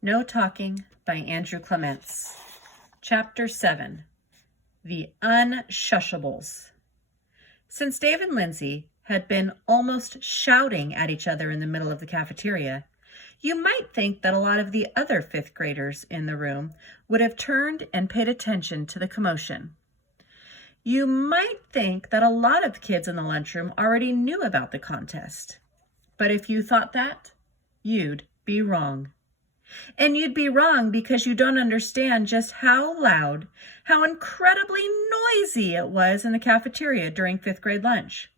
No Talking by Andrew Clements. Chapter 7, The Unshushables. Since Dave and Lindsay had been almost shouting at each other in the middle of the cafeteria, you might think that a lot of the other fifth graders in the room would have turned and paid attention to the commotion. You might think that a lot of kids in the lunchroom already knew about the contest. But if you thought that, you'd be wrong. And you'd be wrong because you don't understand just how loud, how incredibly noisy it was in the cafeteria during fifth grade lunch.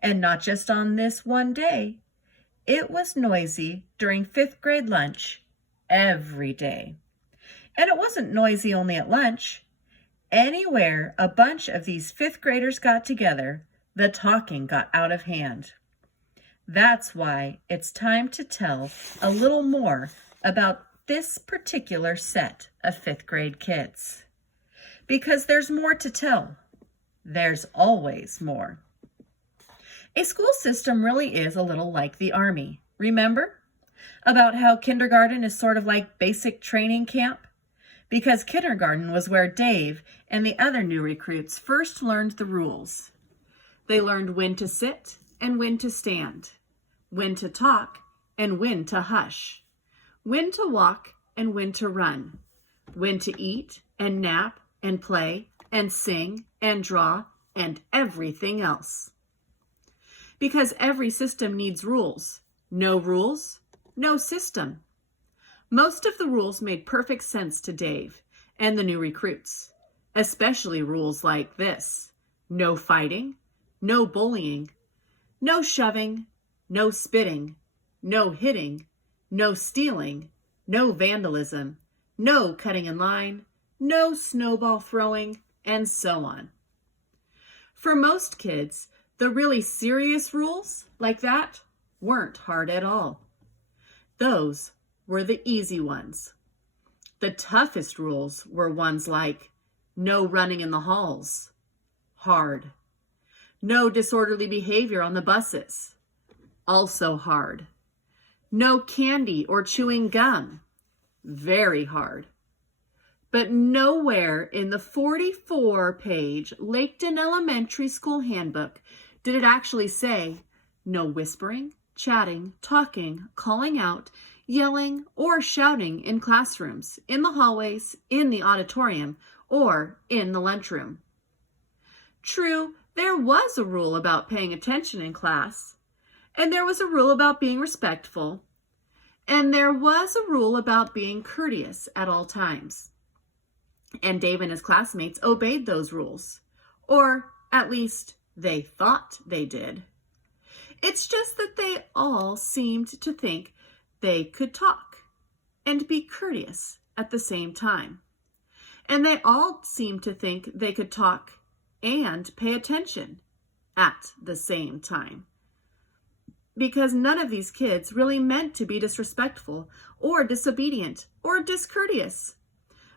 And not just on this one day. It was noisy during fifth grade lunch every day. And it wasn't noisy only at lunch. Anywhere a bunch of these fifth graders got together, the talking got out of hand. That's why it's time to tell a little more about this particular set of fifth grade kids. Because there's more to tell. There's always more. A school system really is a little like the Army. Remember? About how kindergarten is sort of like basic training camp? Because kindergarten was where Dave and the other new recruits first learned the rules. They learned when to sit and when to stand, when to talk and when to hush, when to walk and when to run, when to eat and nap and play and sing and draw and everything else. Because every system needs rules. No system. Most of the rules made perfect sense to Dave and the new recruits, especially rules like this: no fighting, no bullying, no shoving, no spitting, no hitting, no stealing, no vandalism, no cutting in line, no snowball throwing, and so on. For most kids, the really serious rules like that weren't hard at all. Those were the easy ones. The toughest rules were ones like no running in the halls, hard. No disorderly behavior on the buses, also hard. No candy or chewing gum, very hard. But nowhere in the 44-page Laketon Elementary School handbook did it actually say no whispering, chatting, talking, calling out, yelling, or shouting in classrooms, in the hallways, in the auditorium, or in the lunchroom. True, there was a rule about paying attention in class, and there was a rule about being respectful, and there was a rule about being courteous at all times. And Dave and his classmates obeyed those rules, or at least they thought they did. It's just that they all seemed to think they could talk and be courteous at the same time. And they all seemed to think they could talk and pay attention at the same time. Because none of these kids really meant to be disrespectful or disobedient or discourteous.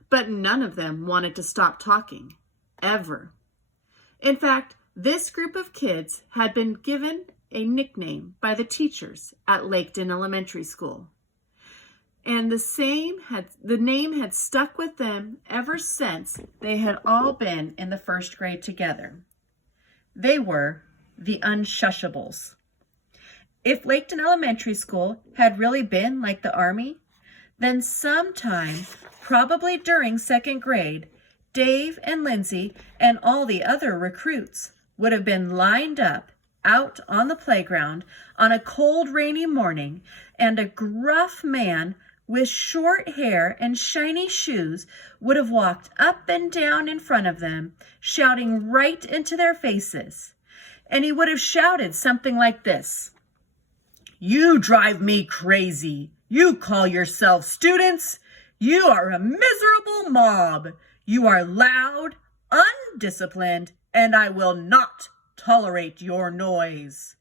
But none of them wanted to stop talking, ever. In fact, this group of kids had been given a nickname by the teachers at Laketon Elementary School. And the name had stuck with them ever since they had all been in the first grade together. They were the Unshushables. If Laketon Elementary School had really been like the Army, then sometime, probably during second grade, Dave and Lindsay and all the other recruits would have been lined up out on the playground on a cold, rainy morning, and a gruff man with short hair and shiny shoes would have walked up and down in front of them, shouting right into their faces. And he would have shouted something like this: "You drive me crazy. You call yourselves students. You are a miserable mob. You are loud, undisciplined, and I will not tolerate your noise.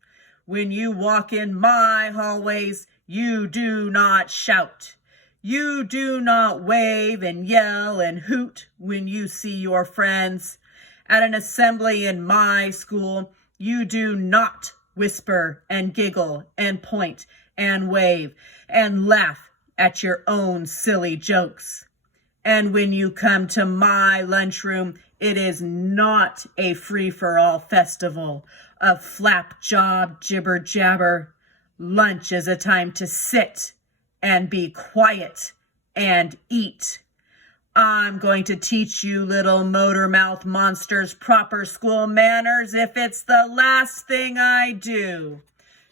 When you walk in my hallways, you do not shout. You do not wave and yell and hoot when you see your friends. At an assembly in my school, you do not whisper and giggle and point and wave and laugh at your own silly jokes. And when you come to my lunchroom, it is not a free-for-all festival of flap-job jibber-jabber. Lunch is a time to sit and be quiet and eat. I'm going to teach you little motor mouth monsters proper school manners if it's the last thing I do.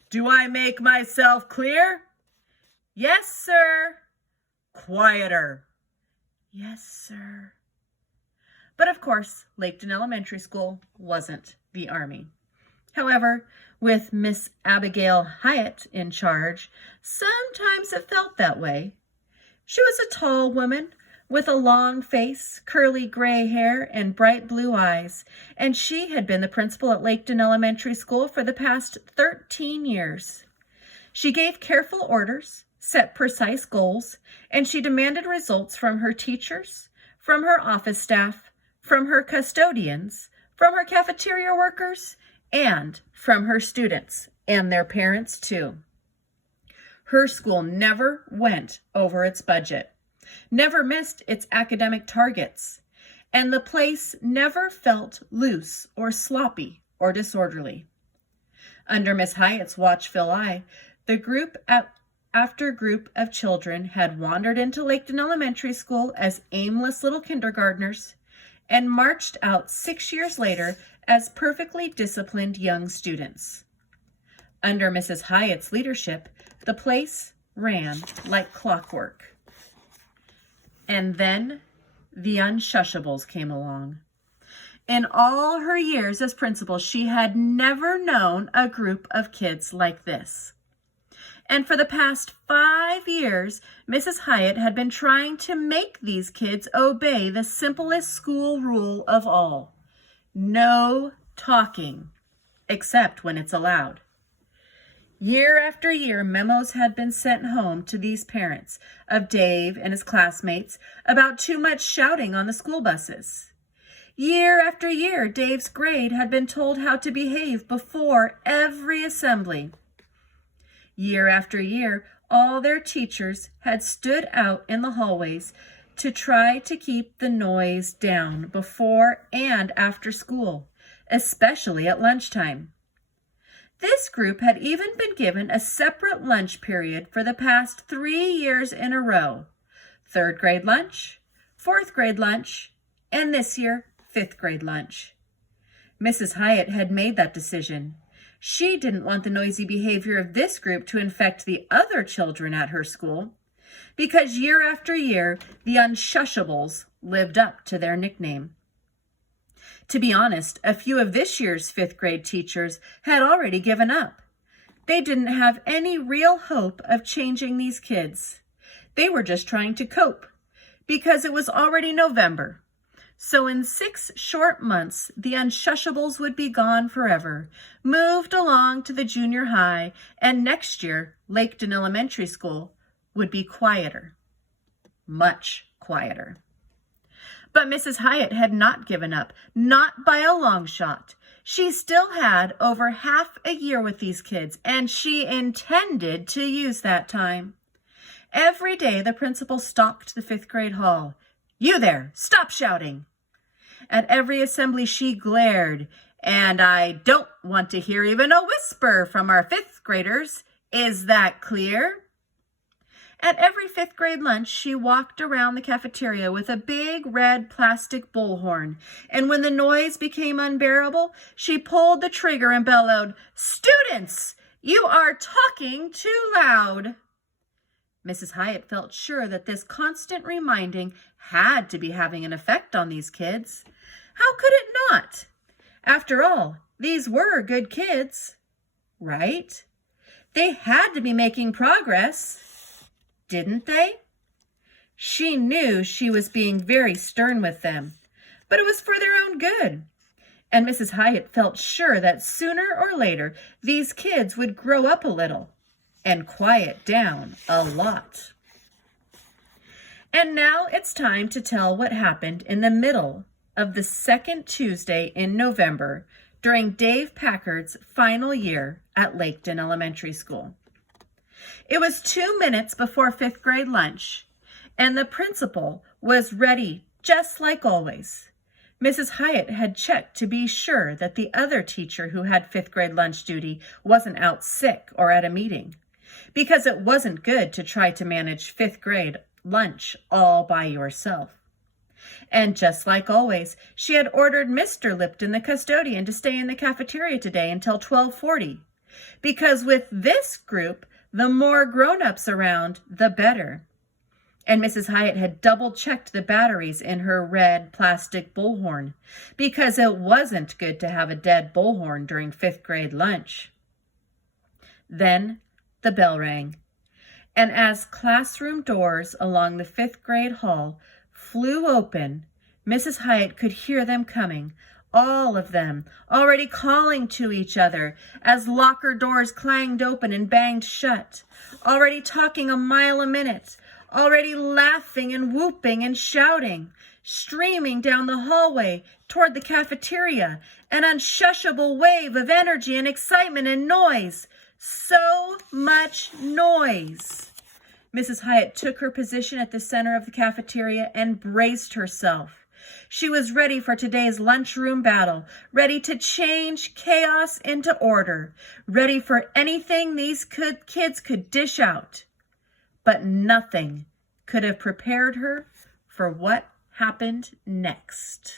Do I make myself clear? Yes, sir. Quieter. Yes, sir. But of course, Laketon Elementary School wasn't the Army. However, with Miss Abigail Hyatt in charge, sometimes it felt that way. She was a tall woman with a long face, curly gray hair, and bright blue eyes, and she had been the principal at Laketon Elementary School for the past 13 years. She gave careful orders, set precise goals, and she demanded results from her teachers, from her office staff, from her custodians, from her cafeteria workers, and from her students and their parents too. Her school never went over its budget, never missed its academic targets, and the place never felt loose or sloppy or disorderly. Under Miss Hyatt's watchful eye, the group after group of children had wandered into Laketon Elementary School as aimless little kindergartners and marched out 6 years later as perfectly disciplined young students. Under Mrs. Hyatt's leadership, the place ran like clockwork. And then the Unshushables came along. In all her years as principal, she had never known a group of kids like this. And for the past 5 years, Mrs. Hyatt had been trying to make these kids obey the simplest school rule of all: no talking, except when it's allowed. Year after year, memos had been sent home to these parents of Dave and his classmates about too much shouting on the school buses. Year after year, Dave's grade had been told how to behave before every assembly. Year after year, all their teachers had stood out in the hallways to try to keep the noise down before and after school, especially at lunchtime. This group had even been given a separate lunch period for the past 3 years in a row: 3rd grade lunch, 4th grade lunch, and this year, 5th grade lunch. Mrs. Hyatt had made that decision. She didn't want the noisy behavior of this group to infect the other children at her school, because year after year, the Unshushables lived up to their nickname. To be honest, a few of this year's 5th grade teachers had already given up. They didn't have any real hope of changing these kids. They were just trying to cope, because it was already November. So in 6 short months, the Unshushables would be gone forever, moved along to the junior high, and next year, Laketon Elementary School would be quieter, much quieter. But Mrs. Hyatt had not given up, not by a long shot. She still had over half a year with these kids, and she intended to use that time. Every day, the principal stalked the 5th grade hall. "You there, stop shouting." At every assembly, she glared, "And I don't want to hear even a whisper from our 5th graders. Is that clear?" At every 5th grade lunch, she walked around the cafeteria with a big red plastic bullhorn, and when the noise became unbearable, she pulled the trigger and bellowed, "Students, you are talking too loud." Mrs. Hyatt felt sure that this constant reminding had to be having an effect on these kids. How could it not? After all, these were good kids, right? They had to be making progress, didn't they? She knew she was being very stern with them, but it was for their own good. And Mrs. Hyatt felt sure that sooner or later these kids would grow up a little and quiet down a lot. And now it's time to tell what happened in the middle of the second Tuesday in November during Dave Packard's final year at Laketon Elementary School. It was 2 minutes before fifth grade lunch, and the principal was ready just like always. Mrs. Hyatt had checked to be sure that the other teacher who had fifth grade lunch duty wasn't out sick or at a meeting, because it wasn't good to try to manage fifth grade lunch all by yourself. And just like always, she had ordered Mr. Lipton, the custodian, to stay in the cafeteria today until 12:40, because with this group, the more grown-ups around, the better. And Mrs. Hyatt had double-checked the batteries in her red plastic bullhorn, because it wasn't good to have a dead bullhorn during fifth grade lunch. Then the bell rang, and as classroom doors along the fifth grade hall flew open, Mrs. Hyatt could hear them coming, all of them, already calling to each other as locker doors clanged open and banged shut, already talking a mile a minute, already laughing and whooping and shouting, streaming down the hallway toward the cafeteria, an unshushable wave of energy and excitement and noise. So much noise. Mrs. Hyatt took her position at the center of the cafeteria and braced herself. She was ready for today's lunchroom battle, ready to change chaos into order, ready for anything these kids could dish out. But nothing could have prepared her for what happened next.